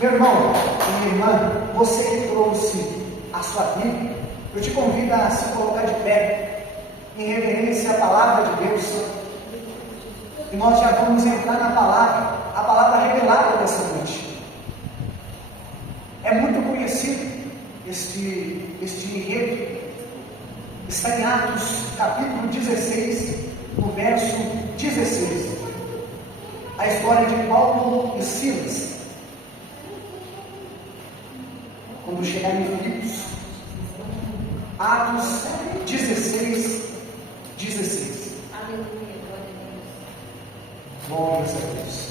Meu irmão, minha irmã, você que trouxe a sua Bíblia, eu te convido a se colocar de pé, em reverência à palavra de Deus. E nós já vamos entrar na palavra, a palavra revelada dessa noite. É muito conhecido este enredo. Está em Atos, capítulo 16, no verso 16. A história de Paulo e Silas. Quando chegar em Filipos, Atos 16, 16. Aleluia, Glórias a Deus.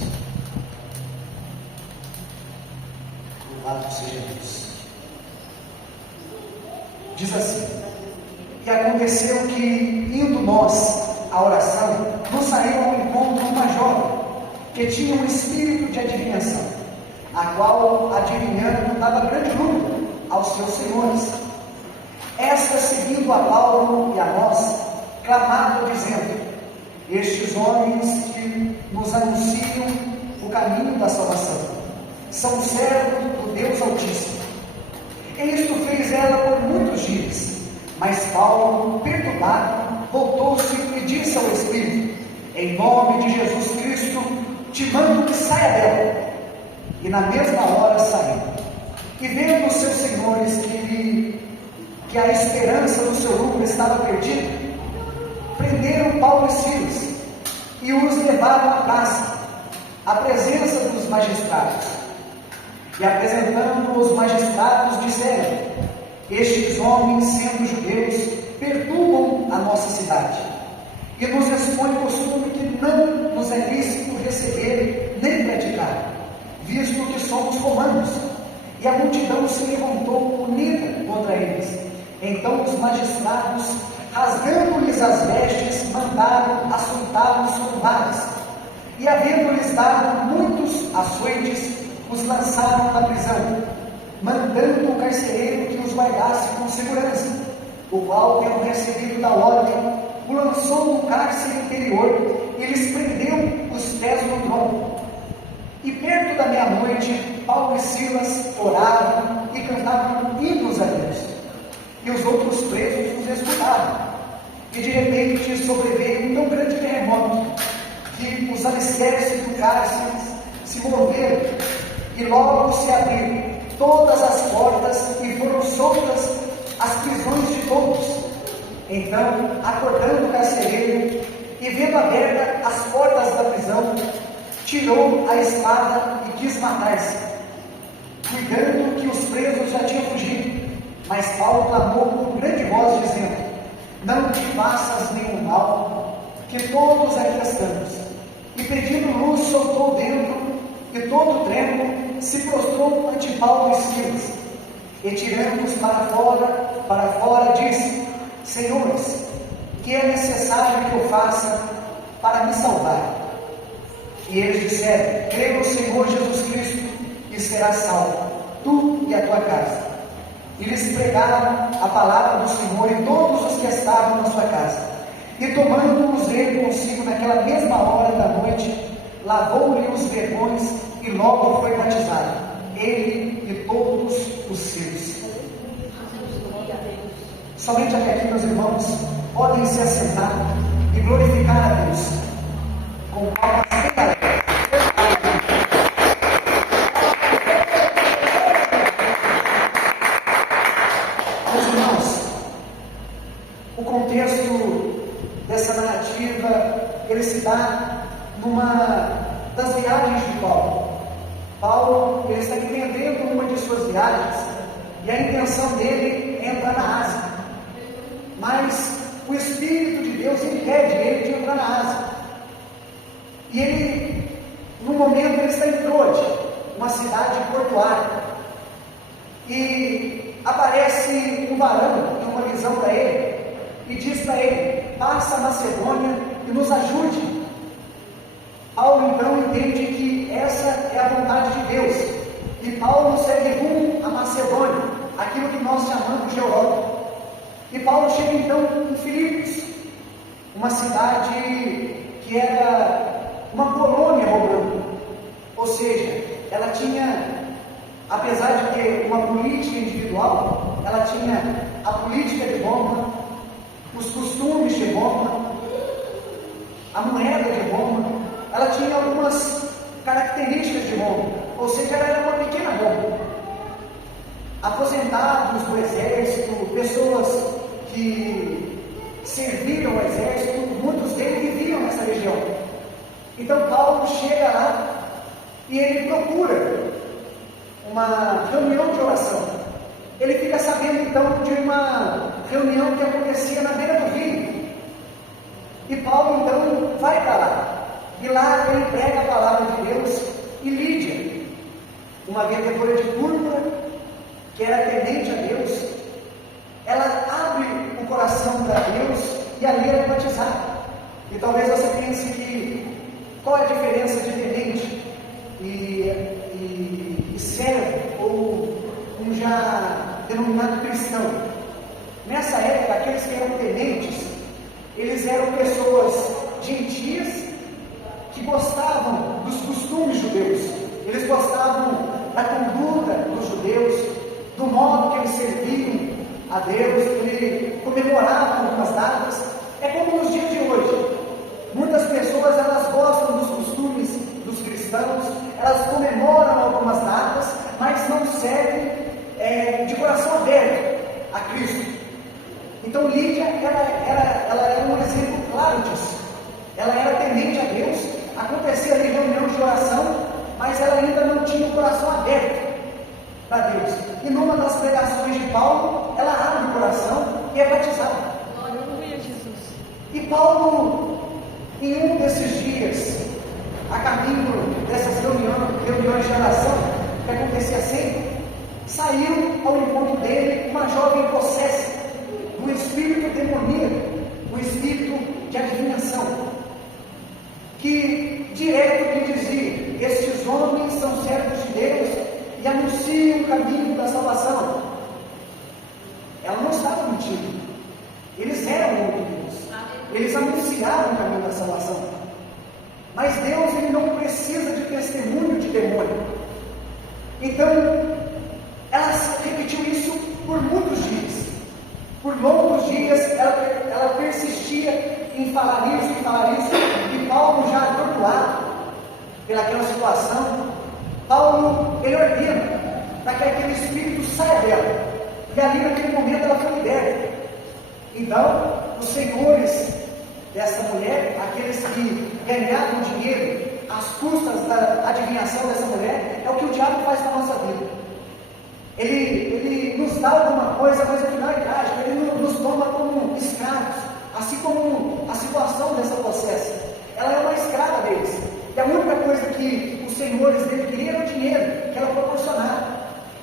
Louvado seja Deus. Diz assim: e aconteceu que, indo nós à oração, nos saiu ao encontro uma jovem, que tinha um espírito de adivinhação, a qual, adivinhando, dava grande lucro aos seus senhores. Esta, seguindo a Paulo e a nós, clamava, dizendo: estes homens que nos anunciam o caminho da salvação são servos do Deus Altíssimo. E isto fez ela por muitos dias. Mas Paulo, perturbado, voltou-se e disse ao Espírito: em nome de Jesus Cristo, te mando que saia dela. E na mesma hora saiu. E vendo os seus senhores que a esperança do seu lucro estava perdida, prenderam Paulo e Silas e os levaram à praça, à presença dos magistrados. E apresentando os magistrados, disseram: estes homens, sendo judeus, perturbam a nossa cidade e nos expõem costume que não nos é lícito receber nem praticar, visto que somos romanos. E a multidão se levantou unida contra eles. Então os magistrados, rasgando-lhes as vestes, mandaram açoitá-los com varas. E havendo-lhes dado muitos açoites, os lançaram na prisão, mandando o carcereiro que os guardasse com segurança, o qual, tendo recebido da ordem, o lançou no cárcere interior e lhes prendeu os pés no tronco. E perto da meia-noite, Paulo e Silas oravam e cantavam hinos a Deus. E os outros presos os escutavam. E de repente sobreveio um tão grande terremoto que os alicerces do cárcere se moveram e logo se abriram todas as portas e foram soltas as prisões de todos. Então, acordando o carcereiro e vendo abertas as portas da prisão, tirou a espada e quis matar-se, cuidando que os presos já tinham fugido. Mas Paulo clamou com grande voz, dizendo: não te faças nenhum mal, que todos aqui estamos. E pedindo luz, soltou dentro, e todo trêmulo se prostrou ante Paulo e Silas. E tirando-os para fora, disse: senhores, que é necessário que eu faça para me salvar? E eles disseram: crê no Senhor Jesus Cristo e serás salvo, tu e a tua casa. E lhes pregaram a palavra do Senhor e todos os que estavam na sua casa. E tomando-os ele consigo naquela mesma hora da noite, lavou-lhe os vergões e logo foi batizado, ele e todos os seus. Somente até aqui, meus irmãos, podem se assentar e glorificar a Deus com palmas bem alegres. Meus irmãos, o contexto dessa narrativa, ele se dá numa das viagens de Paulo. Paulo, ele está empreendendo uma de suas viagens e a intenção dele é entrar na Ásia. Mas o Espírito de Deus impede ele de entrar na Ásia. E ele, no momento, ele está em Troade, uma cidade portuária. E aparece um varão em uma visão para ele e diz para ele: passa a Macedônia e nos ajude. Paulo então entende que essa é a vontade de Deus. E Paulo segue rumo a Macedônia, aquilo que nós chamamos de Europa. E Paulo chega então em Filipos, uma cidade que era uma colônia romana, ou seja, ela tinha apesar de ter uma política individual, ela tinha a política de Roma, os costumes de Roma, a moeda de Roma, ela tinha algumas características de Roma, ou seja, ela era uma pequena Roma. Aposentados do exército, pessoas que serviram ao exército, muitos deles viviam nessa região. Então Paulo chega lá e ele procura uma reunião de oração. Ele fica sabendo então de uma reunião que acontecia na beira do rio. E Paulo então vai para lá. E lá ele prega a palavra de Deus. E Lídia, uma vendedora de púrpura, que era temente a Deus, ela abre o coração para Deus e ali é batizada. E talvez você pense que qual é a diferença de temente e servo ou um já denominado cristão. Nessa época, aqueles que eram tenentes, eles eram pessoas gentias que gostavam dos costumes judeus, eles gostavam da conduta dos judeus, do modo que eles serviam a Deus, que comemoravam algumas datas. É como nos dias de hoje, muitas pessoas elas gostam dos costumes dos cristãos, elas comemoram algumas datas, mas não servem de coração aberto a Cristo. Então Lídia, ela era um exemplo claro disso. Ela era temente a Deus, acontecia ali reunião de oração, mas ela ainda não tinha o coração aberto para Deus. E numa das pregações de Paulo, ela abre o coração e é batizada. Aleluia, Jesus. E Paulo, em um desses dias, a caminho dessas reuniões de oração, que acontecia sempre, saiu ao encontro dele uma jovem possessa, um espírito demoníaco, um espírito de adivinhação, que direto lhe dizia: estes homens são servos de Deus e anunciam o caminho da salvação. Ela não estava mentindo, eles eram o de Deus, eles anunciaram o caminho da salvação. Mas Deus, ele não precisa de testemunho de demônio. Então ela repetiu isso por muitos dias. Por longos dias ela persistia em falar isso, e Paulo, já atordoado pelaquela situação, Paulo, ele ordena para que aquele espírito saia dela, e ali naquele momento ela foi liberta. Então os senhores dessa mulher, aqueles que ganhavam dinheiro às custas da adivinhação dessa mulher, é o que o diabo faz na nossa vida. Ele nos dá alguma coisa, mas no final é trágico, ele nos toma como escravos, assim como a situação dessa possessa. Ela é uma escrava deles, e a única coisa que os senhores dele queriam era o dinheiro que ela proporcionava.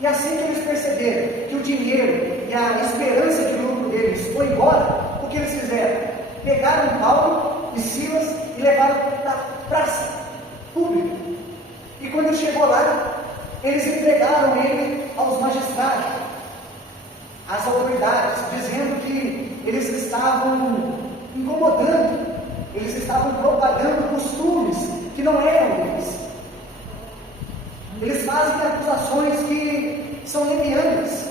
E assim que eles perceberam que o dinheiro e a esperança de lucro deles foi embora, o que eles fizeram? Pegaram Paulo e Silas e levaram para a praça pública. E quando chegou lá, eles entregaram ele aos magistrados, às autoridades, dizendo que eles estavam incomodando, eles estavam propagando costumes que não eram deles. Eles fazem acusações que são levianas.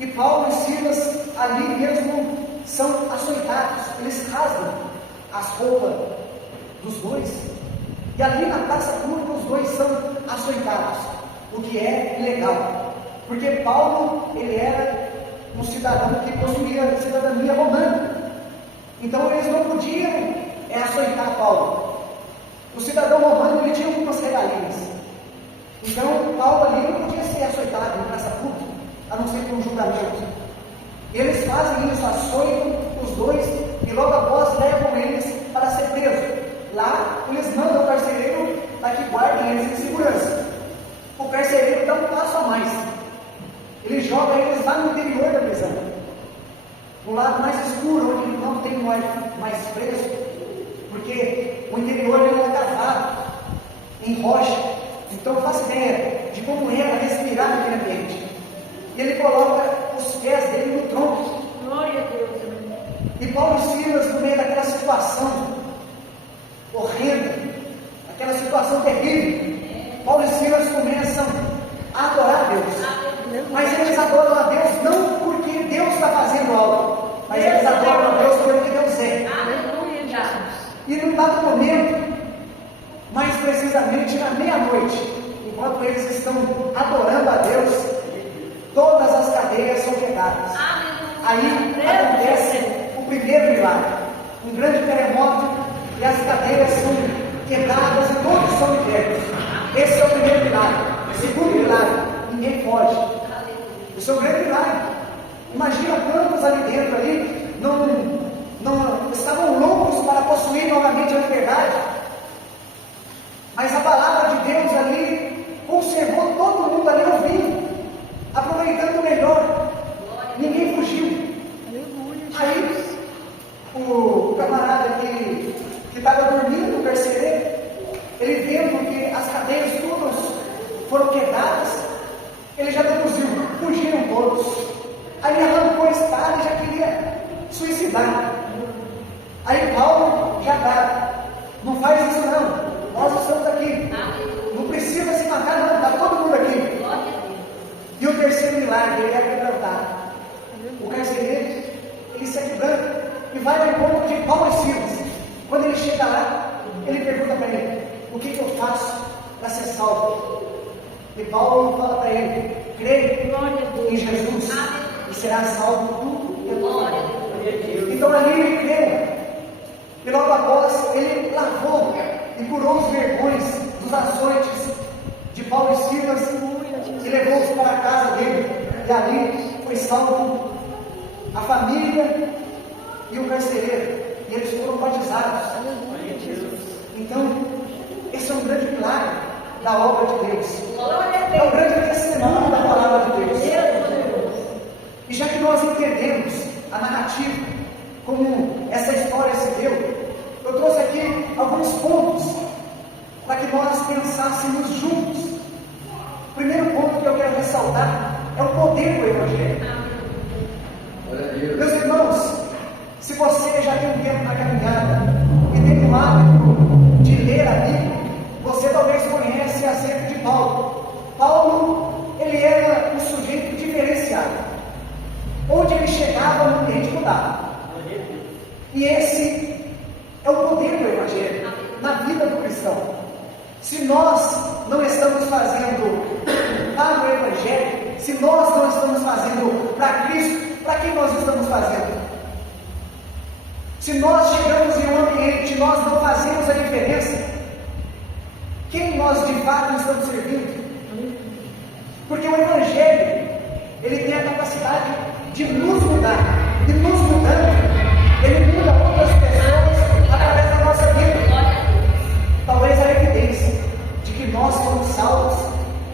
E Paulo e Silas ali mesmo são açoitados, eles rasgam as roupas dos dois, e ali na praça pública os dois são açoitados, o que é ilegal, porque Paulo, ele era um cidadão que possuía cidadania romana, então eles não podiam açoitar Paulo. O cidadão romano, ele tinha algumas regalias, então Paulo ali não podia ser açoitado na praça pública, a não ser por um julgamento. Eles fazem isso, açoitam os dois e logo após levam eles para ser presos. Lá eles mandam o carcereiro para que guardem eles em segurança. O carcereiro dá um passo a mais, ele joga eles lá no interior da prisão, no lado mais escuro, onde não tem mais preso, porque o interior ele é cavado em rocha. Então faz ideia de como era respirar naquele ambiente. E ele coloca os pés dele no tronco. Glória a Deus. E Paulo e Silas, no meio daquela situação horrenda, aquela situação terrível, Paulo e Silas começam Mas eles adoram a Deus não porque Deus está fazendo algo, mas eles adoram a Deus porque Deus é. Aleluia, Jesus. E num dado momento, mais precisamente na meia-noite, enquanto eles estão adorando a Deus, todas as cadeias são quebradas. Aí acontece o primeiro milagre, um grande terremoto, e as cadeias são quebradas e todos são libertos. Esse é o primeiro milagre. O segundo milagre, ninguém foge. Esse é o grande milagre. Imagina quantos ali dentro ali não estavam loucos para possuir novamente a liberdade. Mas a palavra de Deus ali conservou todo mundo ali ouvindo, aproveitando o melhor. Ninguém fugiu. Aí o camarada que estava dormindo, o carcereiro, ele vendo que as cadeias todas foram quebradas, ele já deduziu, fugiram todos. Aí arrancou a espada e já queria suicidar. Aí Paulo já dá, não faz isso não, nós estamos aqui, não precisa se matar não, está todo mundo aqui. E o terceiro milagre, ele é quebrantado. O carcereiro, ele se quebranta e vai ao encontro de Paulo e Silas. Quando ele chega lá, ele pergunta para ele, o que eu faço para ser salvo? E Paulo fala para ele, crê em Jesus e será salvo tu e a tua família. Então ali ele creu. E logo após ele lavou e curou os vergões dos açoites de Paulo e Silas e levou-os para a casa dele. E ali foi salvo a família e o carcereiro. E eles foram batizados. Então, esse é um grande milagre da obra de Deus. É um grande testemunho da palavra de Deus. E já que nós entendemos a narrativa, como essa história se deu, eu trouxe aqui alguns pontos para que nós pensássemos juntos. O primeiro ponto que eu quero ressaltar é o poder do Evangelho. Meus irmãos, se você já tem um tempo na caminhada e tem o hábito de ler a Bíblia, você talvez conhece acerca de Paulo. Paulo, ele era um sujeito diferenciado. Onde ele chegava, no ambiente mudava. E esse é o poder do Evangelho na vida do cristão. Se nós não estamos fazendo para o Evangelho, se nós não estamos fazendo para Cristo, para quem nós estamos fazendo? Se nós chegamos em um ambiente e nós não fazemos a diferença, quem nós de fato estamos servindo? Porque o Evangelho, ele tem a capacidade de nos mudar, e nos mudando, ele muda outras pessoas através da nossa vida. Talvez a evidência de que nós somos salvos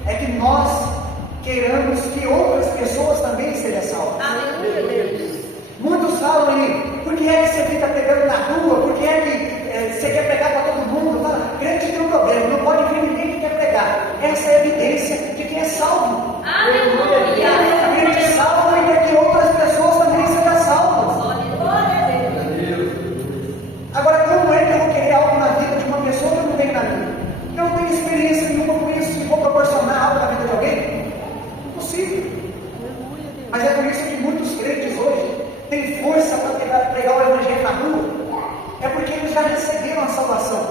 é que nós queiramos que outras pessoas também sejam salvas. Aleluia, Deus. Muitos falam aí, por que é que você fica pegando na rua? Por que é que você quer pregar para todo mundo? Fala, crente tem um problema, não pode vir ninguém que quer pregar. Essa é a evidência de quem é salvo. Aleluia. Crente salvo e quer que outras pessoas também sejam salvas. Agora, como é que eu vou querer algo na vida de uma pessoa que eu não tenho na minha? Eu não tenho experiência nenhuma com isso e vou proporcionar algo na vida de alguém? Impossível. Mas é por isso que muitos crentes hoje têm força para pregar o Evangelho na rua. É porque eles já receberam a salvação.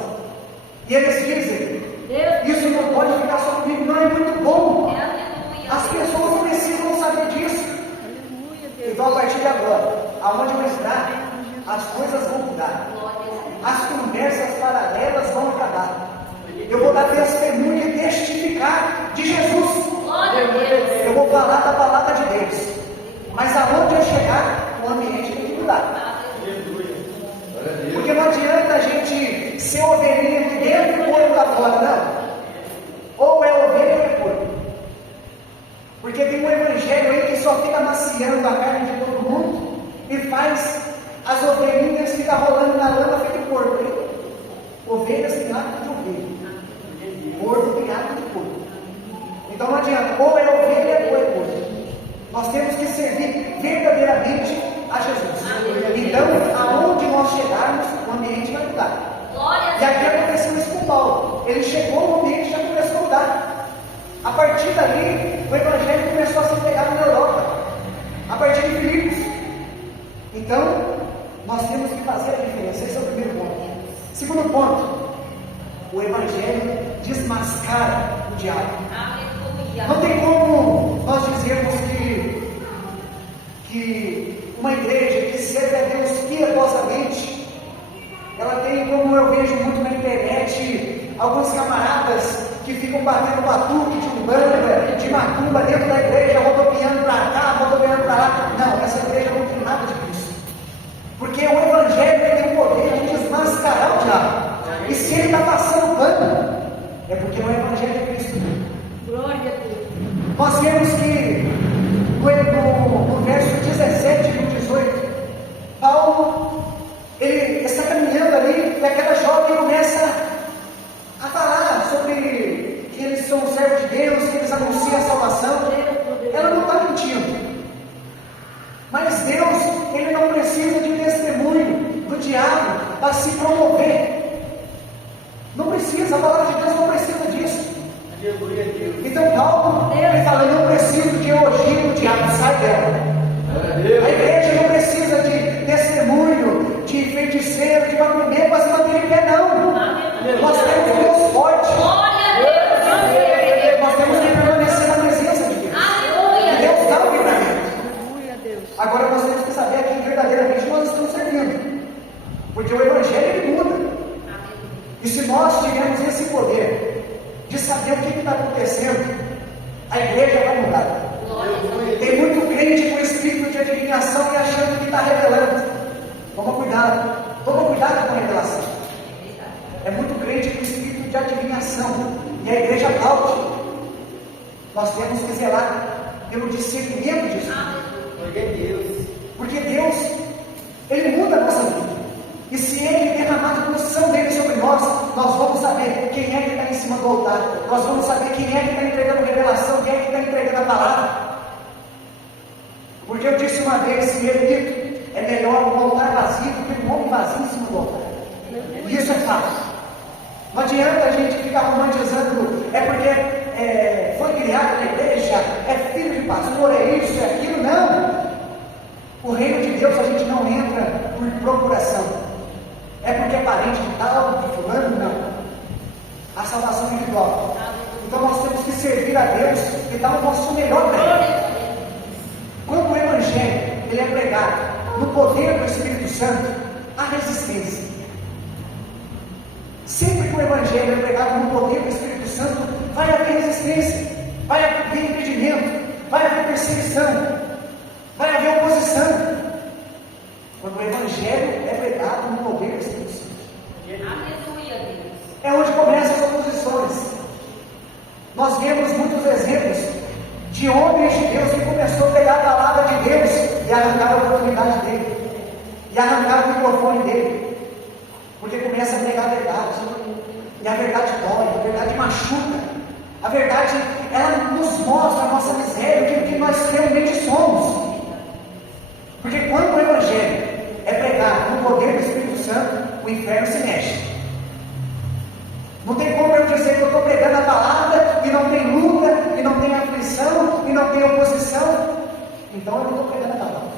E eles dizem, isso não pode ficar só comigo, não é muito bom. As pessoas precisam saber disso. Então, a partir de agora, aonde eu estar, as coisas vão mudar. As conversas paralelas vão acabar. Eu vou dar testemunho e testificar de Jesus. Eu vou falar da palavra de Deus. Mas aonde eu chegar, o ambiente tem que mudar. Porque não adianta a gente ser ovelhinha de dentro e porco lá fora, não. Ou é ovelha ou é porco. Porque tem um evangelho aí que só fica maciando a carne de todo mundo e faz as ovelhinhas ficar rolando na lama feito porco. Hein? Ovelhas têm hábito de ovelha. Porco tem hábito de porco. Então não adianta, ou é ovelha ou é porco. Nós temos que servir verdadeiramente a Jesus. Então, aonde nós chegarmos, o ambiente vai mudar. E aqui aconteceu isso com Paulo. Ele chegou no ambiente e já começou a mudar. A partir dali, o Evangelho começou a ser pregado Então, nós temos que fazer a diferença. Esse é o primeiro ponto. Segundo ponto, o Evangelho desmascara o diabo. Aleluia. Não tem como nós dizermos que uma igreja que serve a Deus piedosamente, ela tem, como eu vejo muito na internet, alguns camaradas que ficam batendo batuque de umbanda, de macumba dentro da igreja, rodopiando para cá, rodopiando para lá. Não, essa igreja não tem nada disso. Porque o Evangelho tem o poder de desmascarar o diabo. E se ele está passando pano, é porque não é o Evangelho de Cristo. Glória a Deus. Nós vemos que no verso 17 e 18, Paulo, ele está caminhando ali, e aquela jovem começa a falar sobre que eles são servos de Deus, que eles anunciam a salvação. Ela não está mentindo. Mas Deus, Ele não precisa de testemunho do diabo para se promover. Não precisa, a palavra de Deus não precisa disso. Então Paulo, ele fala, eu não preciso de elogio do diabo, sai dela. A igreja não precisa de testemunho, de feiticeiro, de macumbeiro para se manter em pé, não. Nós temos um Deus forte. Nós temos que permanecer na presença de Deus. E Deus dá o livramento. Agora nós temos que saber a quem verdadeiramente nós estamos servindo. Porque o Evangelho ele muda. E se nós tivermos esse poder de saber o que está acontecendo, a igreja vai mudar. Tem muito crente com espírito de adivinhação e achando que está revelando. Toma cuidado com a revelação. É muito crente com espírito de adivinhação e a igreja aplaude. Nós temos que zelar pelo discernimento disso. Porque Deus, Ele muda a nossa vida. E se Ele derramar a unção dele sobre nós vamos saber quem é que está em cima do altar. Nós vamos saber quem é que está entregando revelação, quem é que está entregando a palavra. Porque eu disse uma vez, e repito, é melhor um altar vazio do que um homem vazio em cima do altar. E isso é fato. Não adianta a gente ficar romantizando, é porque foi criado na igreja, é filho de pastor, é isso, é aquilo. Não. O reino de Deus a gente não entra por procuração. É porque é parente de tal, de fulano, não. A salvação individual. Então nós temos que servir a Deus e dar o nosso melhor para Ele. Quando o Evangelho ele é pregado no poder do Espírito Santo, há resistência. Sempre que o Evangelho é pregado no poder do Espírito Santo, vai haver resistência, vai haver impedimento, vai haver perseguição, vai haver oposição. Quando o Evangelho é pregado no poder do Espírito Santo, é onde começam as oposições. Nós vemos muitos exemplos de homens de Deus que começou a pegar a palavra de Deus e arrancar a oportunidade dele, e arrancar o microfone dele, porque começa a pregar a verdade, e a verdade dói, a verdade machuca, a verdade ela nos mostra a nossa miséria, o que nós realmente somos. Porque quando o Evangelho é pregado no poder do Espírito Santo, o inferno se mexe. Não tem como eu dizer que eu estou pregando a palavra e não tem luta, e não tem aflição, e não tem oposição. Então eu não estou pregando a palavra.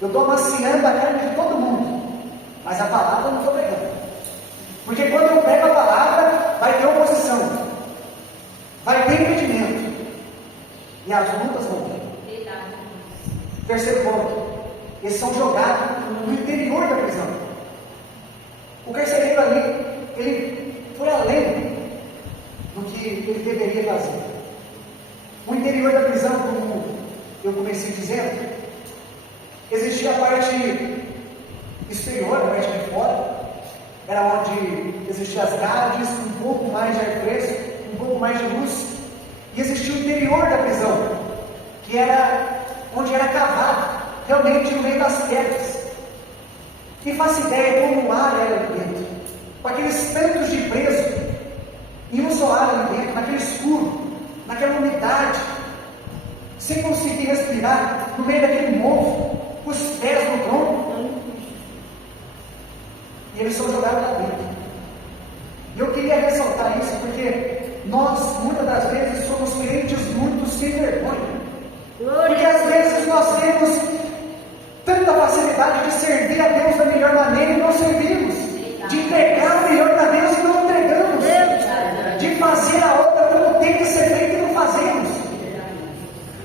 Eu estou amaciando a carne de todo mundo, mas a palavra eu não estou pregando. Porque quando eu prego a palavra, vai ter oposição, vai ter impedimento, e as lutas vão ter. Terceiro ponto, eles são jogados no interior da prisão. O carcereiro ali, ele foi além do que ele deveria fazer. O interior da prisão, como eu comecei dizendo, existia a parte exterior, a parte de fora, era onde existiam as grades, um pouco mais de ar fresco, um pouco mais de luz, e existia o interior da prisão, que era onde era cavado, realmente no meio das pedras. E faça ideia como o ar era ali dentro, com aqueles tantos de preso, e um só ar ali dentro, naquele escuro, naquela umidade, sem conseguir respirar, no meio daquele mofo, com os pés no tronco. E eles são jogados lá dentro. E eu queria ressaltar isso, porque nós, muitas das vezes, somos crentes muito sem vergonha. Porque às vezes nós temos tanta facilidade facilidade de servir a Deus da melhor maneira e não servimos, de entregar o melhor para Deus e não entregamos, de fazer a obra como tem que ser feita e não fazemos.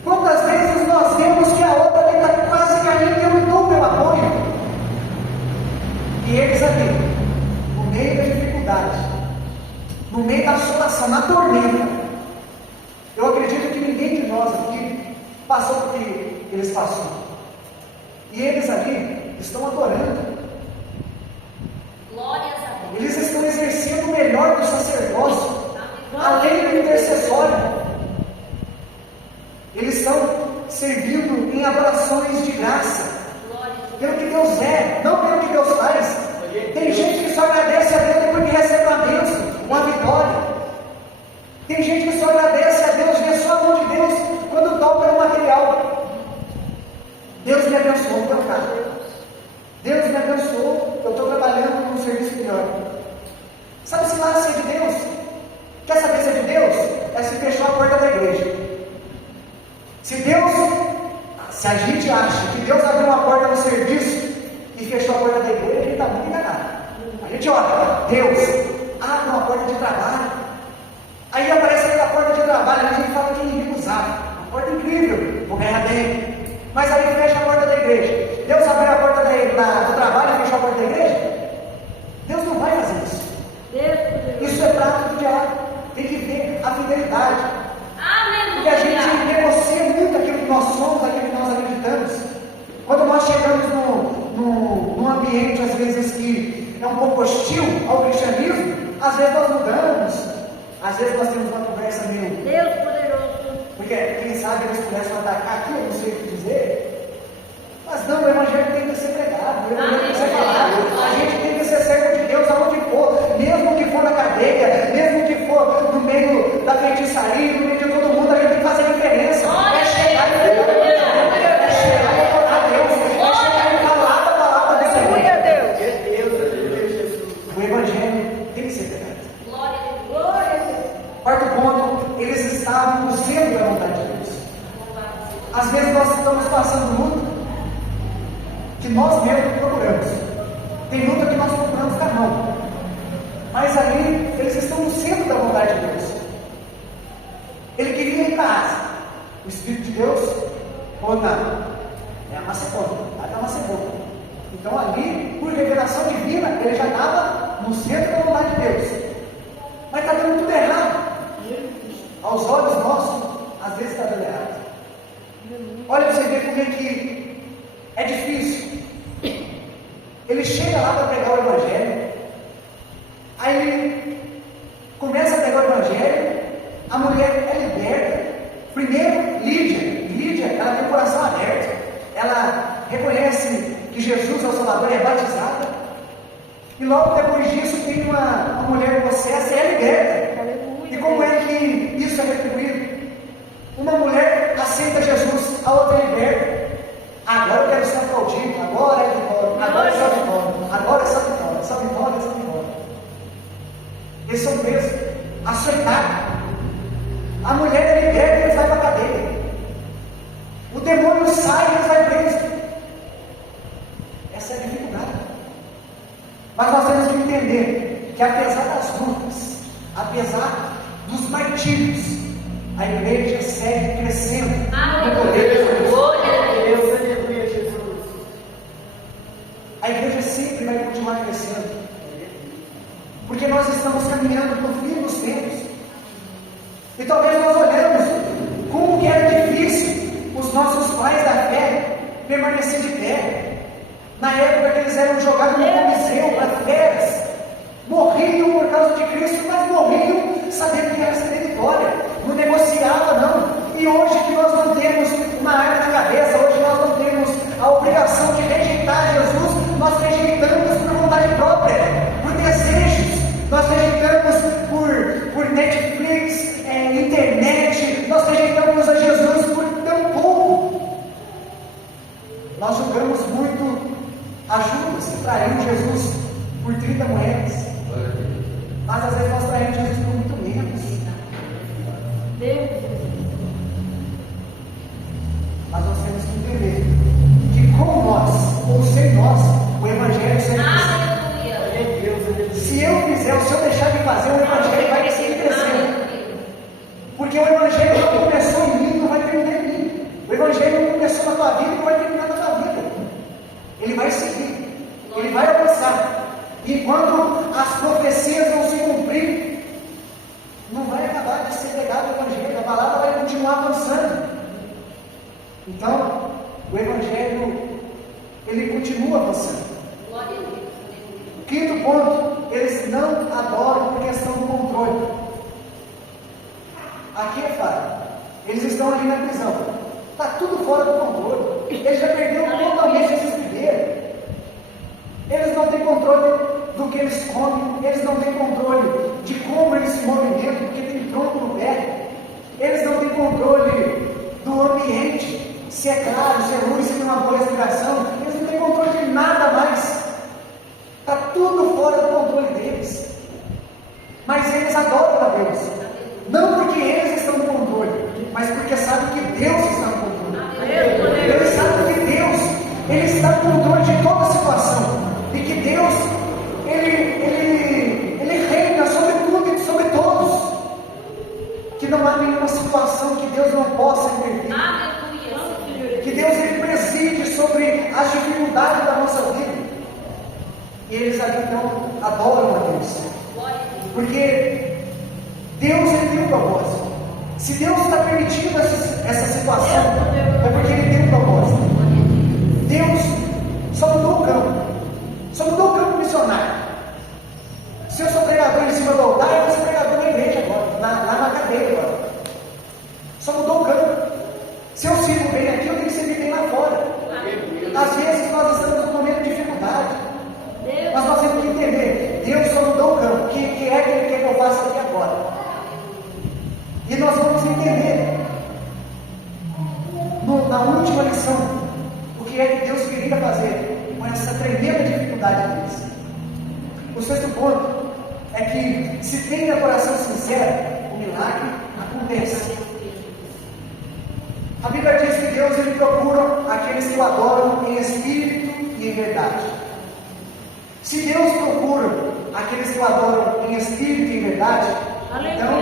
Quantas vezes nós vemos que a obra está quase caindo e eu não dou meu apoio, e eles ali, no meio da dificuldade, no meio da assolação, na tormenta, eu acredito que ninguém de nós aqui passou por que eles passaram. E eles ali estão adorando. Glórias a Deus. Eles estão exercendo o melhor do sacerdócio, além do intercessório. Eles estão servindo em adorações de graça, pelo que Deus é, não pelo que Deus faz. Tem gente que só agradece a Deus porque recebe uma bênção, uma vitória. Tem gente que só agradece a Deus, vê só a mão de Deus quando toca no material. Deus me abençoou, meu cara. Deus me abençoou, eu estou trabalhando num serviço melhor. Sabe se lá se é de Deus? Quer saber se é de Deus? É se fechou a porta da igreja. Se a gente acha que Deus abriu uma porta no serviço e fechou a porta da igreja, a gente está muito enganado. A gente olha, Deus abre uma porta de trabalho. Aí aparece aquela porta de trabalho, a gente fala que ninguém usava. Uma porta incrível, vou ganhar bem. Mas aí fecha a porta da igreja. Deus abriu a porta do trabalho e fechou a porta da igreja? Deus não vai fazer isso. Isso é prática do diabo. Tem que ver a fidelidade. Porque a gente negocia muito aquilo que nós somos, aquilo que nós acreditamos. Quando nós chegamos num ambiente, às vezes, que é um pouco hostil ao cristianismo, às vezes nós mudamos. Às vezes nós temos uma conversa meio... Deus poderoso. Porque, quem sabe, eles começam a atacar aqui, eu não sei o que dizer. Mas não, o Evangelho tem que ser pregado, o Evangelho tem que ser falado. A gente tem que ser servo de Deus aonde for, mesmo que for na cadeia, mesmo que for no meio da feitiçaria, no meio de todo mundo, a gente tem que fazer diferença. É chegar e pregar o Evangelho, é chegar e adorar a Deus, é chegar e falar a palavra desse Deus. O Evangelho tem que ser pregado. Glória a Deus. Quarto ponto, eles estavam no centro da vontade de Deus. Às vezes nós estamos passando luta que nós mesmos procuramos. Tem luta que nós procuramos com a mão. Mas ali, eles estão no centro da vontade de Deus. Ele queria ir para a Ásia. O Espírito de Deus, ou não? É a Macedônia. Vai para a Macedônia. Então ali, por revelação divina, ele já estava no centro da vontade de Deus. Mas está dando tudo errado. Aos olhos nossos, às vezes está dando errado. Olha para você ver como é que é difícil. Ele chega lá para pregar o Evangelho. Aí ele começa a pregar o Evangelho. A mulher é liberta. Primeiro, Lídia, ela tem o coração aberto. Ela reconhece que Jesus é o Salvador e é batizada. E logo depois disso tem uma mulher possessa e é liberta. E como é que isso é retribuído? Uma mulher aceita Jesus, a outra é liberta. Agora eu quero ser aplaudido, agora é vitória, agora é só vitória, agora é só vitória, só vitória, só vitória. Eles são presos, açoitados. A mulher é liberta e eles vão para a cadeia. O demônio sai e eles vão preso. Essa é a dificuldade. Mas nós temos que entender que apesar das lutas, apesar dos martírios, a igreja segue crescendo no poder de Deus. A igreja sempre vai continuar crescendo, porque nós estamos caminhando para o fim dos tempos. E talvez nós olhamos como que era difícil os nossos pais da fé permanecer de pé. Na época que eles eram jogados no Coliseu para feras, morriam por causa de Cristo, mas morriam sabendo que era ser vitória, não negociava não. E hoje que nós não temos uma arma na cabeça, hoje nós não temos a obrigação de rejeitar Jesus, nós rejeitamos por vontade própria, por desejos, nós rejeitamos por Netflix, internet, nós rejeitamos a Jesus por tão pouco. Nós julgamos muito a Judas, que traiu Jesus por 30 moedas. Mas às vezes nós traímos Jesus por muito menos. Mas nós temos que entender que com nós, ou Enquanto as profecias não se cumprirem, não vai acabar de ser pregado o Evangelho, a palavra vai continuar avançando. Então, o Evangelho, ele continua avançando. Quinto ponto, eles não adoram por questão do controle. Aqui é fato. Eles estão ali na prisão. Está tudo fora do controle. Eles já perderam totalmente esse viver. Eles não têm controle do que eles comem. Eles não têm controle de como eles se movimentam, porque tem tronco no pé. Eles não têm controle do ambiente, se é claro, se é luz, se tem uma boa respiração. Eles não têm controle de nada mais. Está tudo fora do controle deles. Mas eles adoram a Deus. Não porque eles estão no controle, mas porque sabem que Deus está no controle. Eles sabem que Deus, Ele está no controle de toda a situação. E que Deus, Ele reina sobre tudo e sobre todos. Que não há nenhuma situação que Deus não possa intervir. Que Deus, Ele preside sobre as dificuldades da nossa vida. E eles ali então adoram a Deus. Porque Deus, Ele tem um propósito. Se Deus está permitindo essa situação, é porque Ele tem um propósito. Deus só mudou o campo. Só mudou o campo missionário. Se eu sou pregador em cima do altar, eu vou ser pregador na igreja agora, lá na cadeia agora. Só mudou o campo. Se eu sirvo bem aqui, eu tenho que servir bem lá fora. Às vezes nós estamos num momento de dificuldade. Mas nós temos que entender, Deus só mudou o campo. O que é que Ele quer que eu faça aqui agora? E nós vamos entender na última lição o que é que Deus queria fazer com essa tremenda dificuldade deles. O sexto ponto é que se tem a coração sincero, o milagre acontece. A Bíblia diz que Deus, Ele procura aqueles que o adoram em espírito e em verdade. Se Deus procura aqueles que o adoram em espírito e em verdade, então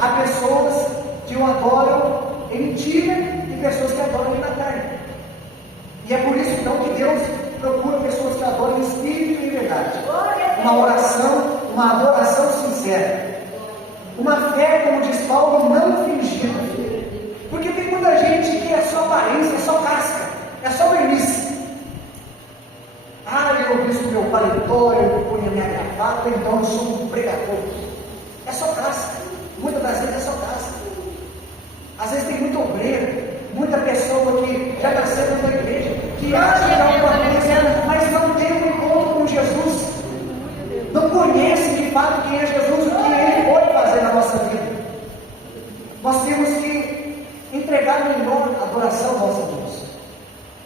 há pessoas que o adoram em mentira e pessoas que adoram ele na carne. E é por isso então que Deus procura pessoas que adoram em espírito e em verdade. Uma oração, uma adoração sincera. Uma fé, como diz Paulo, não fingida. Porque tem muita gente que é só aparência, é só casca, é só verniz. Eu visto meu paletó, eu ponho a minha gravata, então eu sou um pregador. É só casca. Muitas das vezes é só casca. Às vezes tem muito obreiro, muita pessoa que já está sendo da igreja, que acha que é alguma coisa, mas não tem um encontro com Jesus. Não conhece de fato quem é Jesus, o que Ele pode fazer na nossa vida. Nós temos que entregar a melhor adoração ao nosso Deus.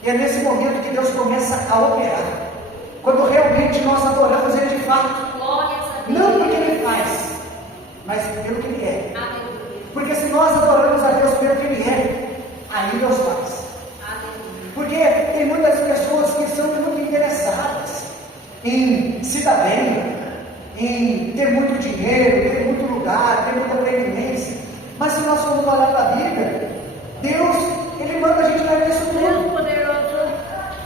E é nesse momento que Deus começa a operar. Quando realmente nós adoramos Ele de fato. Não porque Ele faz, mas pelo que Ele é. Porque se nós adoramos a Deus pelo que Ele é, aí Deus faz. Porque tem muitas pessoas que são muito interessadas em se dar bem, em ter muito dinheiro, ter muito lugar, ter muita preeminência. Mas se nós formos olhar para a Bíblia, Deus, Ele manda a gente lá nisso tudo.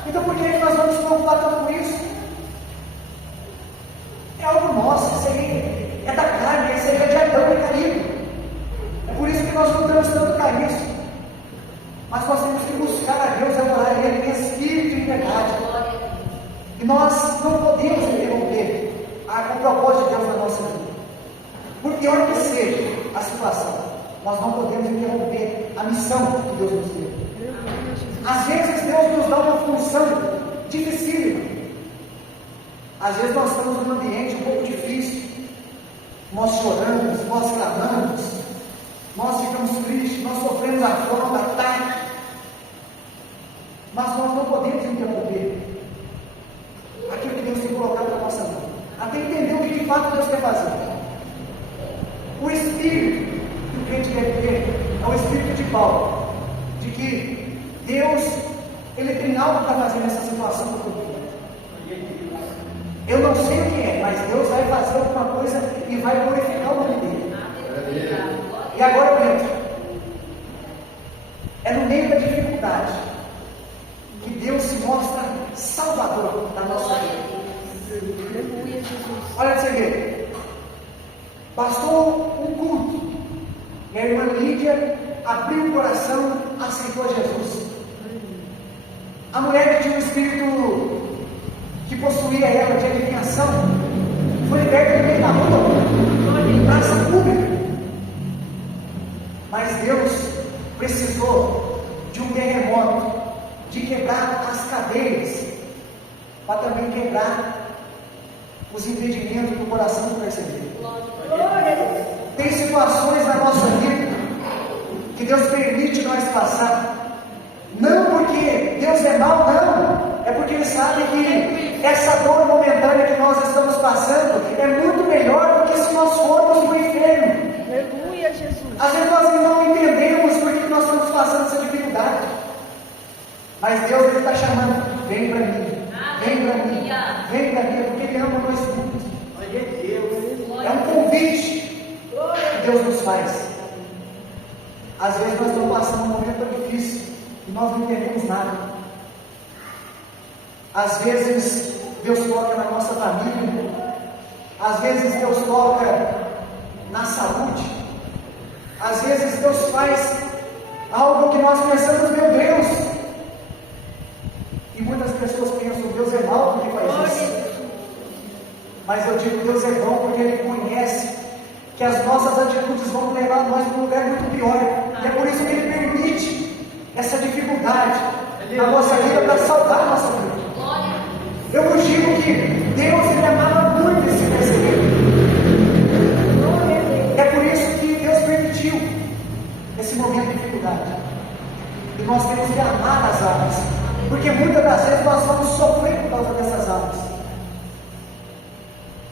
Então por que nós vamos nos preocupar tanto com isso? É algo nosso, isso aí é da carne, isso aí é de Adão e caído. É por isso que nós lutamos tanto com isso. Mas nós temos que buscar a Deus, adorar Ele em espírito e em verdade. E nós não podemos interromper o propósito de Deus na nossa vida. Por pior que seja a situação, nós não podemos interromper a missão que Deus nos deu. Às vezes Deus nos dá uma função dificílima. Às vezes nós estamos num ambiente um pouco difícil. Nós choramos, nós clamamos, nós ficamos tristes, nós sofremos a fome, ataque. Mas nós não podemos interromper aquilo que Deus tem colocado na nossa mão, até entender o que de fato Deus quer fazer. O espírito que o crente deve ter é o espírito de Paulo, de que Deus, Ele tem algo para fazer nessa situação que eu estou vivendo. Eu não sei o que é, mas Deus vai fazer alguma coisa e vai glorificar o nome dele. E agora eu entro. É no meio da dificuldade que Deus se mostra salvador da nossa vida. Olha para você ver. Bastou um culto. E a irmã Lídia abriu o coração, aceitou Jesus. A mulher que tinha um espírito que possuía ela de adivinhação foi liberta no meio da rua, em praça pública. Mas Deus precisou de um terremoto, de quebrar as cadeias, para também quebrar os impedimentos do coração do perceber. Tem situações na nossa vida que Deus permite nós passar, não porque Deus é mau, não, é porque Ele sabe que essa dor momentânea que nós estamos passando é muito melhor do que se nós formos para o inferno. Aleluia, Jesus. Às vezes nós não entendemos por que nós estamos passando essa dificuldade, mas Deus Ele está chamando: vem para mim, vem para mim, vem para mim, porque Ele ama nós muito. É um convite que Deus nos faz. Às vezes nós estamos passando um momento tão difícil e nós não entendemos nada. Às vezes Deus toca na nossa família, às vezes Deus toca na saúde, às vezes Deus faz algo que nós pensamos: meu Deus. E muitas pessoas pensam: Deus é mau porque faz isso. Mas eu digo: Deus é bom porque Ele conhece que as nossas atitudes vão levar nós para um lugar muito pior. E é por isso que Ele permite essa dificuldade na nossa vida, para salvar a nossa vida. Eu vos digo que Deus Ele amava muito esse perseguido. É por isso que Deus permitiu esse momento de dificuldade. E nós temos que amar as almas, porque muitas das vezes nós vamos sofrer por causa dessas almas.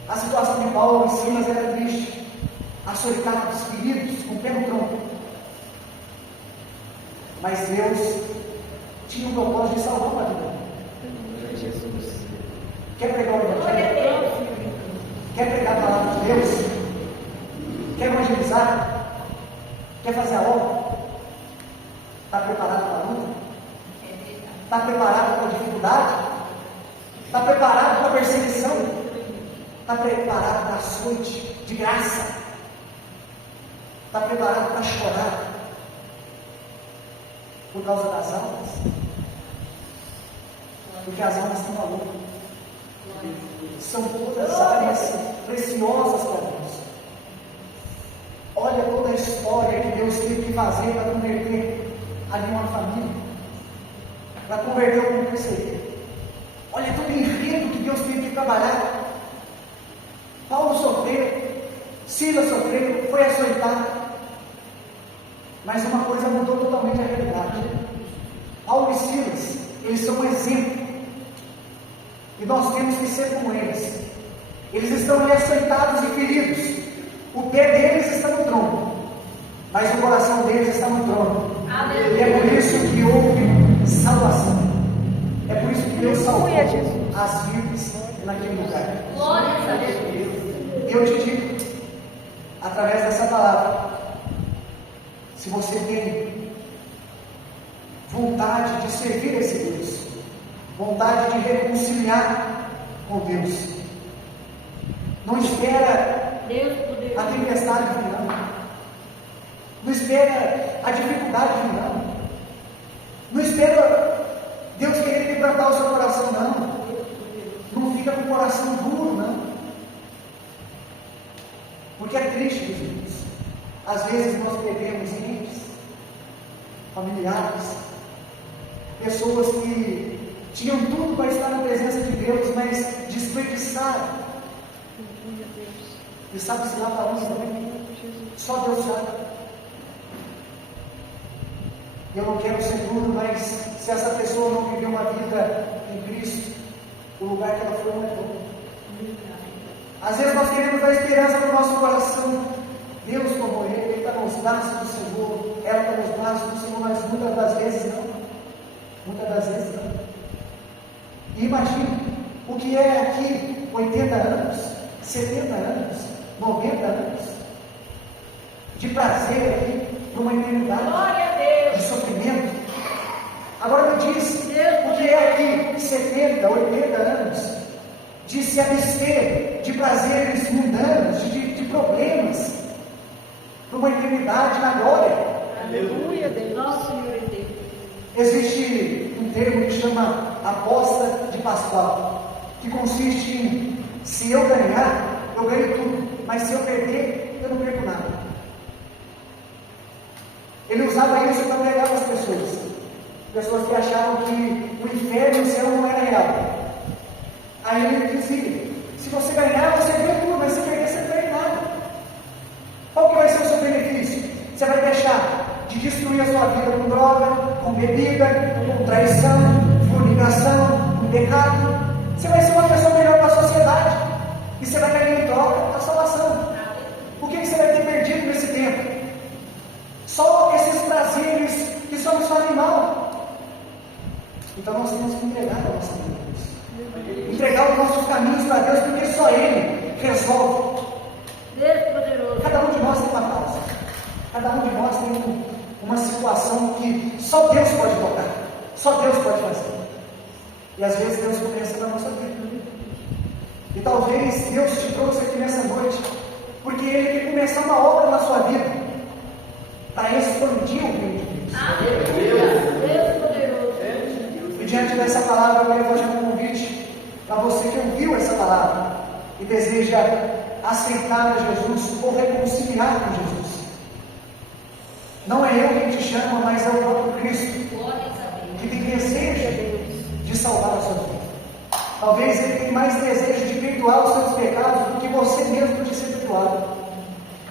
A situação de Paulo em Silas era triste, açoitado dos feridos, com o pé no tronco. Mas Deus tinha um propósito de salvar uma vida. Jesus. Quer pregar o Evangelho? Quer pregar a palavra de Deus? Quer evangelizar? Quer fazer a obra? Está preparado para a luta? Está preparado para a dificuldade? Está preparado para a perseguição? Está preparado para a açoite de graça? Está preparado para chorar por causa das almas? Porque as almas estão na luta. São todas áreas preciosas para Deus. Olha toda a história que Deus teve que fazer para converter ali uma família, para converter um perseguido. Olha todo o enredo que Deus teve que trabalhar. Paulo sofreu, Silas sofreu, foi açoitado. Mas uma coisa mudou totalmente a realidade. Paulo e Silas, eles são um exemplo. E nós temos que ser como eles. Eles estão ali açoitados e feridos. O pé deles está no trono, mas o coração deles está no trono. E é por isso que houve salvação. É por isso que Deus salvou as vidas naquele lugar. Eu te digo, através dessa palavra, se você tem vontade de servir esse Deus, vontade de reconciliar com Deus, não espera a tempestade vir, não espera a dificuldade vir, não espera Deus querer quebrantar o seu coração, não fica com o coração duro, porque é triste, meus irmãos. Às vezes nós perdemos entes, familiares, pessoas que tinham tudo para estar na presença de Deus, mas desperdiçaram. E sabe-se lá para onde também? Só Deus sabe. Eu não quero ser duro, mas se essa pessoa não viveu uma vida em Cristo, o lugar que ela foi não é bom. Às vezes nós queremos dar esperança no nosso coração. Deus tomou ele está nos braços do Senhor, ela está nos braços do Senhor, mas muitas das vezes não. Muitas das vezes não. E imagine o que é aqui 80 anos, 70 anos, 90 anos de prazer aqui, numa eternidade de sofrimento. Agora me diz o que é aqui 70, 80 anos de se abster de prazeres mundanos, de problemas, para uma eternidade na glória. Aleluia, Deus. Nosso Senhor e Deus. Existe um termo que chama aposta de Pascoal, que consiste em: se eu ganhar, eu ganho tudo, mas se eu perder, eu não perco nada. Ele usava isso para pregar para as pessoas que achavam que o inferno e o céu não era real. Aí ele dizia: se você ganhar, você ganha tudo, mas se perder, você não perde nada. Qual que vai ser o seu benefício? Você vai deixar de destruir a sua vida com droga, com bebida, com traição, fornicação, com pecado. Você vai ser uma pessoa melhor para a sociedade. E você vai ganhar em troca a salvação. O que você vai ter perdido nesse tempo? Só esses prazeres que só nos fazem mal. Então nós temos que entregar a nossa vida a Deus. Entregar os nossos caminhos para Deus, porque só Ele resolve. Deus poderoso. Cada um de nós tem uma causa. Cada um de nós tem uma situação que só Deus pode tocar. Só Deus pode fazer. E às vezes Deus começa na nossa vida. E talvez Deus te trouxe aqui nessa noite porque Ele quer começar uma obra na sua vida para expandir o reino de Deus. Deus poderoso. E diante dessa palavra, eu quero fazer um convite para você que ouviu essa palavra e deseja aceitar a Jesus ou reconciliar com Jesus. Não é eu quem te chama, mas é o próprio Cristo que tem desejo de salvar a sua vida. Talvez Ele tenha mais desejo de perdoar os seus pecados do que você mesmo de ser perdoado.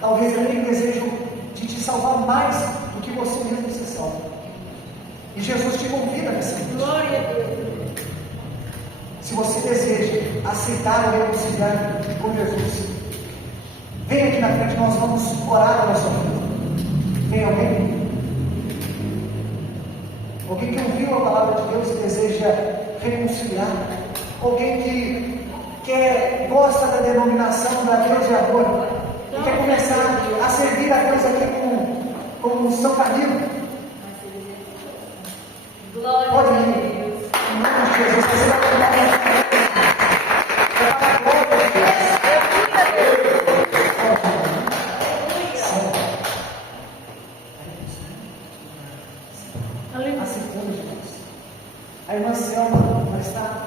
Talvez Ele tenha desejo de te salvar mais do que você mesmo se salva. E Jesus te convida nessa noite. Glória a Deus. Se você deseja aceitar ou reconciliar com Jesus, venha aqui na frente, nós vamos orar pela sua vida. Tem alguém? Alguém que ouviu a palavra de Deus e deseja reconciliar? Alguém que gosta da denominação da Deus e amor e quer começar a servir a Deus aqui com o seu caminho? Glória Pode a ir. Deus. Em nome de Jesus, você vai tomar a glória de Deus. A segunda de Deus. A irmã Selma vai estar